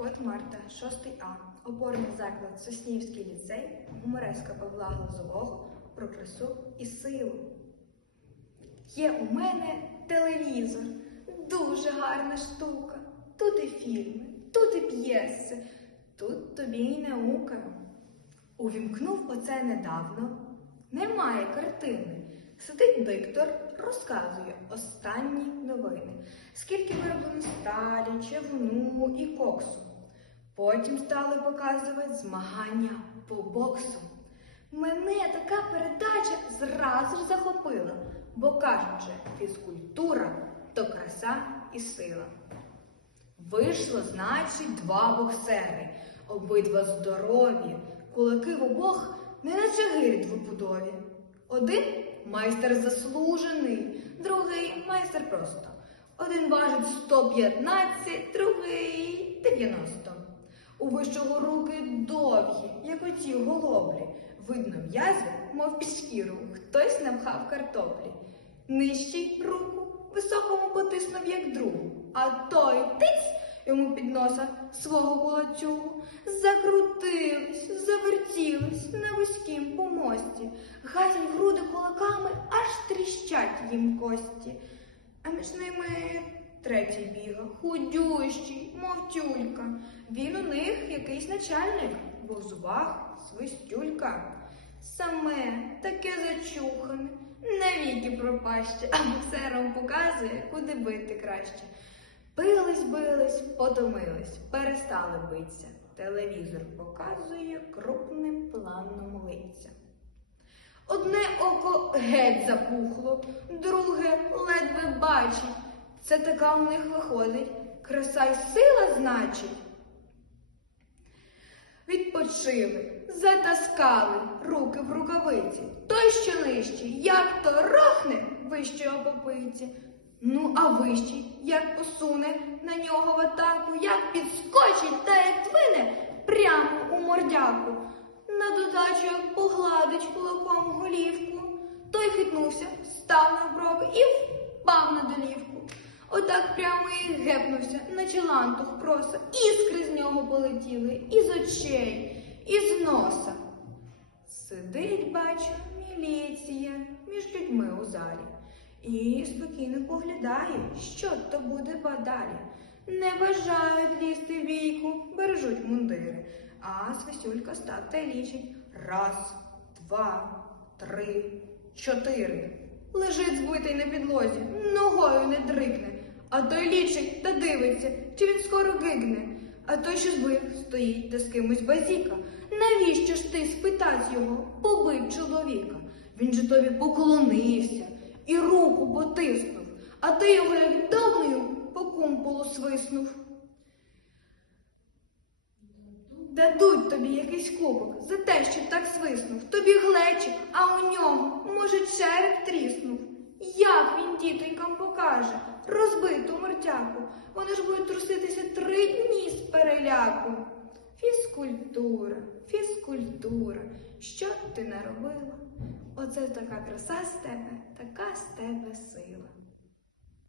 Кот Марта, 6 А, опорний заклад Соснівський ліцей, гумореска Павла Глазового про красу і силу. Є у мене телевізор, дуже гарна штука. Тут і фільми, тут і п'єси, тут тобі й наука. Увімкнув оце недавно. Немає картини. Сидить диктор, розказує останні новини. Скільки вироблено сталі, чавуну і коксу. Потім стали показувати змагання по боксу. Мене така передача зразу ж захопила, бо кажуть же, фізкультура то краса і сила. Вийшло, значить, два боксери, обидва здорові, кулаки в обох, неначе гирі двопудові. Один майстер заслужений, другий майстер просто. Один важить 115, другий 90. У вищого руки довгі, як оті голоблі. Видно м'язи, мов під хтось напхав картоплі. Нижчий руку високому потиснув, як другу, а той тиць йому під носа свого кулацюгу. Закрутились, завертілись на вузькім помості, гасять груди кулаками, аж тріщать їм кості. А між ними третій біга, худющий, мов тюлька. Він у них якийсь начальник, бо в зубах свистюлька. Саме таке зачухане, навіки пропаще, а боксерам показує, куди бити краще. Бились, бились, потомились, перестали битися. Телевізор показує крупним планом лиця. Одне око геть запухло, друге ледве бачить. Це така у них виходить, краса й сила, значить. Відпочили, затаскали руки в рукавиці. Той, що нижчий, як то рахне вище попиці. Ну, а вищий, як посуне на нього в атаку, як підскочить та як твине прямо у мордяку. На додачу як погладить кулаком голівку. Той хитнувся, став навброви і впав на долівку. Отак прямо і гепнувся, наче лантух проса. Іскри з нього полетіли, із очей, із носа. Сидить, бачу, міліція між людьми у залі. І спокійно поглядає, що то буде подалі. Не бажають лізти війку, бережуть мундири. А свисюлька став та лічить. Раз, два, три, чотири. Лежить збитий на підлозі, ногою не дригне. А той лічить та дивиться, чи він скоро гигне. А той, що збив, стоїть та з кимось базіка. Навіщо ж ти спитать його, побив чоловіка? Він же тобі поклонився і руку потиснув, а ти його як довною по кумполу свиснув. Дадуть тобі якийсь кубок за те, що так свиснув. Тобі глечик, а у нього, може, череп тріснув. Як він дітонькам покаже розбиту мортяку? Вони ж будуть труситися три дні з переляку. Фізкультура, фізкультура, що б ти не робила? Оце така краса з тебе, така з тебе сила.